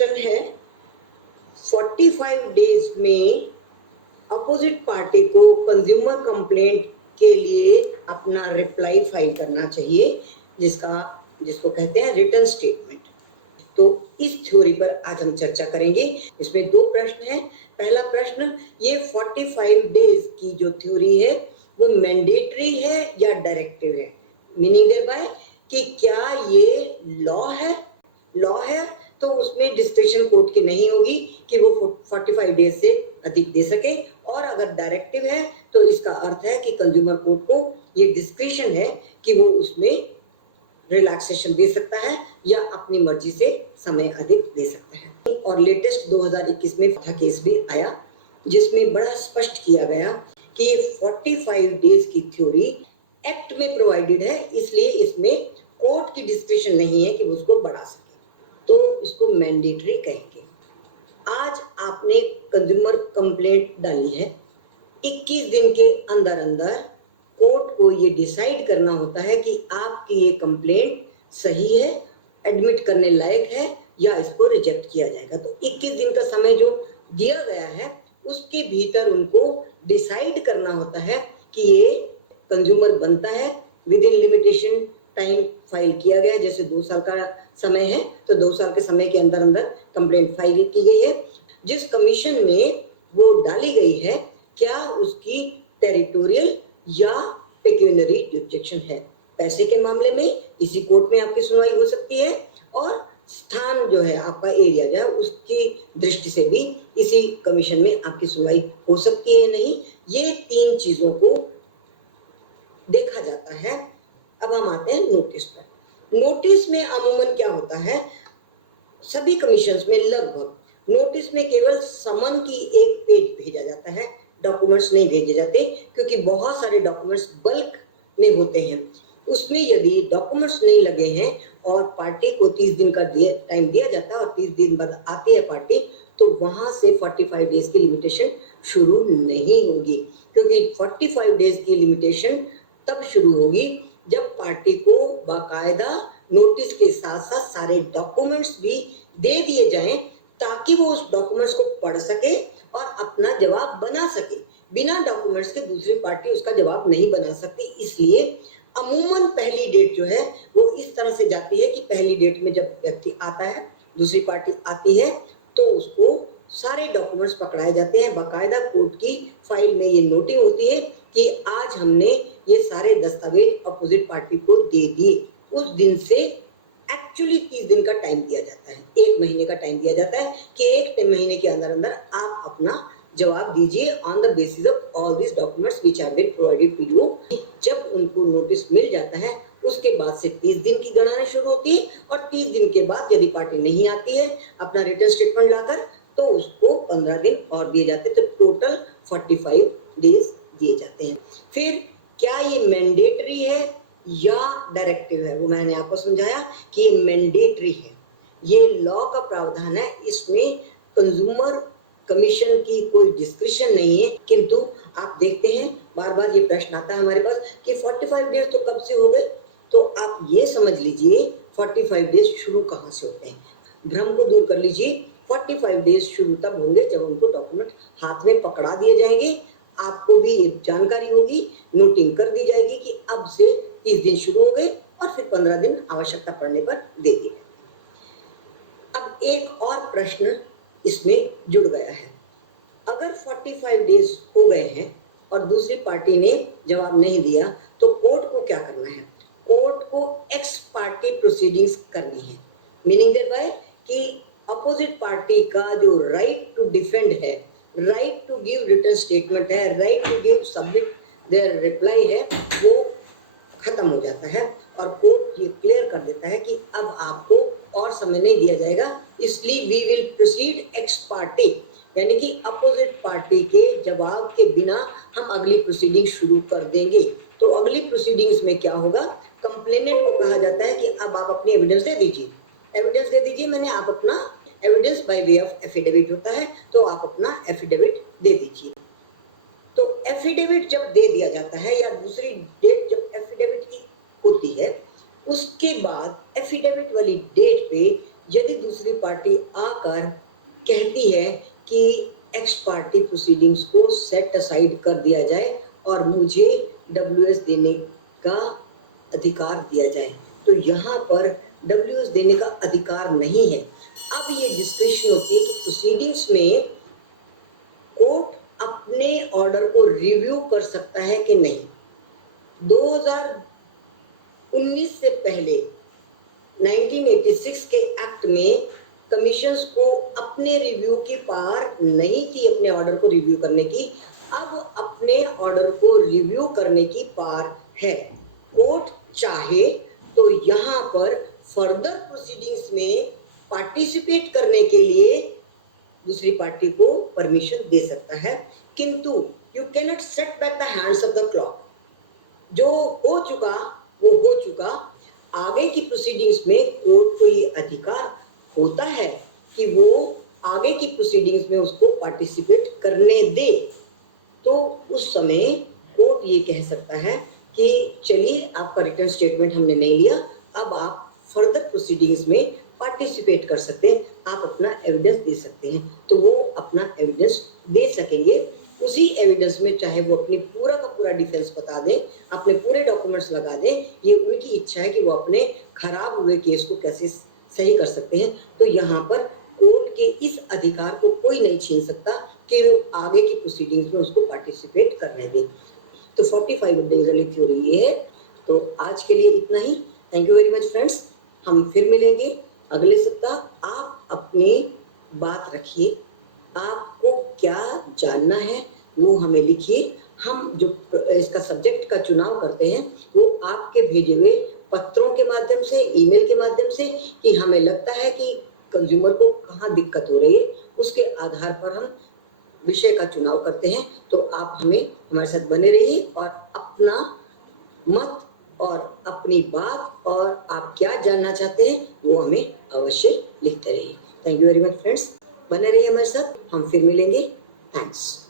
Question है 45 days में opposite party को कंज्यूमर कंप्लेंट के लिए अपना रिप्लाई फाइल करना चाहिए, जिसको कहते हैं रिटर्न स्टेटमेंट। तो इस थ्योरी पर आज हम चर्चा करेंगे। इसमें दो प्रश्न हैं। पहला प्रश्न, ये 45 डेज की जो थ्योरी है वो मैंडेटरी है या डायरेक्टिव है, मीनिंग देयर बाय कि क्या ये लॉ है तो उसमें डिस्क्रिप्शन कोर्ट की नहीं होगी कि वो 45 डेज से अधिक दे सके, और अगर डायरेक्टिव है तो इसका अर्थ है कि कंज्यूमर कोर्ट को ये डिस्क्रिप्शन है कि वो उसमें रिलैक्सेशन दे सकता है या अपनी मर्जी से समय अधिक दे सकता है। और लेटेस्ट 2021 में था केस भी आया जिसमें बड़ा स्पष्ट किया गया कि ये 45 डेज की थ्योरी एक्ट में प्रोवाइडेड है, इसलिए इसमें कोर्ट की डिस्क्रिप्शन नहीं है कि वो उसको बढ़ा सके, तो इसको मैंडेटरी कहेंगे। आज आपने कंज्यूमर कंप्लेंट डाली है, 21 दिन के अंदर अंदर कोर्ट को ये डिसाइड करना होता है कि आपकी ये कंप्लेंट सही है, एडमिट करने लायक है, या इसको रिजेक्ट किया जाएगा। तो 21 दिन का समय जो दिया गया है उसके भीतर उनको डिसाइड करना होता है कि ये कंज्यूमर बनता है, with in limitation time file किया गया है। जैसे 2 साल का समय है तो 2 साल के समय के अंदर अंदर कंप्लेंट फाइल की गई है। जिस कमीशन में वो डाली गई है क्या उसकी टेरिटोरियल या पेक्यूनरी जुरिडिक्शन है। पैसे के मामले में इसी कोर्ट में आपकी सुनवाई हो सकती है, और स्थान जो है आपका एरिया जो है उसकी दृष्टि से भी इसी कमीशन में आपकी सुनवाई हो सकती है। नहीं, ये 3 चीजों को देखा जाता है। अब हम आते हैं नोटिस पर। नोटिस में अमूमन क्या होता है, सभी कमीशंस में लगभग नोटिस में केवल समन की एक पेज भेजा जाता है, डॉक्यूमेंट्स नहीं भेजे जाते, क्योंकि बहुत सारे डॉक्यूमेंट्स बल्क में होते हैं। उसमें यदि डॉक्यूमेंट्स नहीं लगे हैं और पार्टी को 30 दिन का टाइम दिया जाता है और 30 दिन बाद आती है पार्टी, तो वहां से 45 डेज की लिमिटेशन शुरू नहीं होगी, क्योंकि 45 डेज की लिमिटेशन तब शुरू होगी जब पार्टी को बाकायदा नोटिस के साथ साथ सारे डॉक्यूमेंट्स भी दे दिए जाएं, ताकि वो उस डॉक्यूमेंट्स को पढ़ सके और अपना जवाब बना सके। बिना डॉक्यूमेंट्स के दूसरी पार्टी उसका जवाब नहीं बना सकती। इसलिए अमूमन पहली डेट जो है वो इस तरह से जाती है कि पहली डेट में जब व्यक्ति आता है, दूसरी पार्टी आती है, तो उसको सारे डॉक्यूमेंट्स पकड़ाए जाते हैं। बाकायदा कोर्ट की फाइल में ये नोटिंग होती है कि आज हमने ये सारे दस्तावेज अपोजिट पार्टी को दे दिए। उस दिन से एक्चुअली 30 दिन का टाइम दिया जाता है, 1 महीने का टाइम दिया जाता है कि 1 महीने के अंदर अंदर आप अपना जवाब दीजिए on the basis of all this documents which have been provided to you. जब उनको नोटिस मिल जाता है उसके बाद से 30 दिन की गणना शुरू होती है, और 30 दिन के बाद यदि पार्टी नहीं आती है अपना रिटर्न स्टेटमेंट लाकर, तो उसको 15 दिन और दिए जाते हैं, तो टोटल 45 डेज दिए जाते हैं। फिर क्या ये मैंडेटरी है या डायरेक्टिव है, वो मैंने आपको समझाया कि ये मैंडेटरी है, ये लॉ का प्रावधान है, इसमें कंज्यूमर कमीशन की कोई डिस्क्रिप्शन नहीं है। किंतु आप देखते हैं बार बार ये प्रश्न आता है हमारे पास कि 45 डेज तो कब से हो गए, तो आप ये समझ लीजिए 45 डेज शुरू कहाँ से होते हैं। भ्रम को दूर कर लीजिए, 45 डेज शुरू तब होंगे जब उनको डॉक्यूमेंट हाथ में पकड़ा दिए जाएंगे। आपको भी ये जानकारी होगी, नोटिंग कर दी जाएगी कि अब से 30 दिन शुरू हो गए, और फिर 15 दिन आवश्यकता पड़ने पर दे दिए। अब एक और प्रश्न इसमें जुड़ गया है, अगर 45 डेज हो गए हैं और दूसरी पार्टी ने जवाब नहीं दिया, तो कोर्ट को क्या करना है, कोर्ट को एक्स पार्टी प्रोसीडिंग्स करनी है, मीनिंग देयर बाय कि अपोजिट पार्टी का जो राइट टू डिफेंड है, right to give return statement है, right to give submit their reply है, वो खत्म हो जाता है, और कोर्ट ये क्लियर कर देता है कि अब आपको और समय नहीं दिया जाएगा, इसलिए we will proceed ex parte, यानी कि अपोजिट पार्टी के जवाब के बिना हम अगली प्रोसीडिंग शुरू कर देंगे। तो अगली प्रोसीडिंग्स में क्या होगा, कंप्लेनेंट को कहा जाता है कि अब आप अपनी एविडेंस दे दीजिए, एविडेंस दे दीजिए, मैंने आप अपना evidence by way of affidavit होता है, तो आप अपना एफिडेविट दे दीजिए। तो एफिडेविट जब दे दिया जाता है या दूसरी डेट जब एफिडेविट की होती है, उसके बाद एफिडेविट वाली डेट पे यदि दूसरी पार्टी आकर कहती है कि एक्स पार्टी प्रोसीडिंग्स को सेट असाइड कर दिया जाए और मुझे डब्ल्यूएस देने का अधिकार दिया जाए, तो यहाँ पर डब्ल्यूएस देने का अधिकार नहीं है। अब ये डिस्कशन होती है कि प्रोसीडिंग्स में कोर्ट अपने ऑर्डर को रिव्यू कर सकता है कि नहीं। 2019 से पहले 1986 के एक्ट में कमीशंस को अपने रिव्यू की पावर नहीं थी, अपने ऑर्डर को रिव्यू करने की। अब अपने ऑर्डर को रिव्यू करने की पावर है। कोर्ट चाहे तो यहाँ पर फर्दर प्रोसीडिंग्स में पार्टिसिपेट करने के लिए दूसरी पार्टी को परमिशन दे सकता है, किंतु you cannot set back the hands of the clock. जो हो चुका वो हो चुका। आगे की प्रोसीडिंग्स में कोर्ट को ये अधिकार होता है कि वो आगे की प्रोसीडिंग्स में उसको पार्टिसिपेट करने दे। तो उस समय कोर्ट ये कह सकता है कि चलिए आपका रिटर्न स्टेटमेंट हमने नहीं लिया, अब आप फर्दर प्रोसीडिंग्स में पार्टिसिपेट कर सकते हैं, आप अपना एविडेंस दे सकते हैं। तो वो अपना एविडेंस दे सकेंगे। उसी एविडेंस में चाहे वो अपनी पूरा का पूरा डिफेंस बता दें, अपने पूरे डॉक्यूमेंट्स लगा दें, ये उनकी इच्छा है कि वो अपने खराब हुए केस को कैसे सही कर सकते हैं। तो यहाँ पर कोर्ट के इस अधिकार को कोई नहीं छीन सकता कि वो आगे की प्रोसीडिंग्स में उसको पार्टिसिपेट करने दे। तो 45 डेज वाली थ्योरी ये है। तो आज के लिए इतना ही। Thank you very much friends. हम फिर मिलेंगे अगले सप्ताह। आप अपनी बात रखिए, आपको क्या जानना है वो हमें लिखिए। हम जो इसका सब्जेक्ट का चुनाव करते हैं वो आपके भेजे हुए पत्रों के माध्यम से, ईमेल के माध्यम से, कि हमें लगता है कि कंज्यूमर को कहाँ दिक्कत हो रही है, उसके आधार पर हम विषय का चुनाव करते हैं। तो आप हमारे साथ बने रहिए और अपना मत और अपनी बात और आप क्या जानना चाहते हैं वो हमें अवश्य लिखते रहिए। Thank you very much friends. बने रहिए हमारे साथ, हम फिर मिलेंगे। थैंक्स।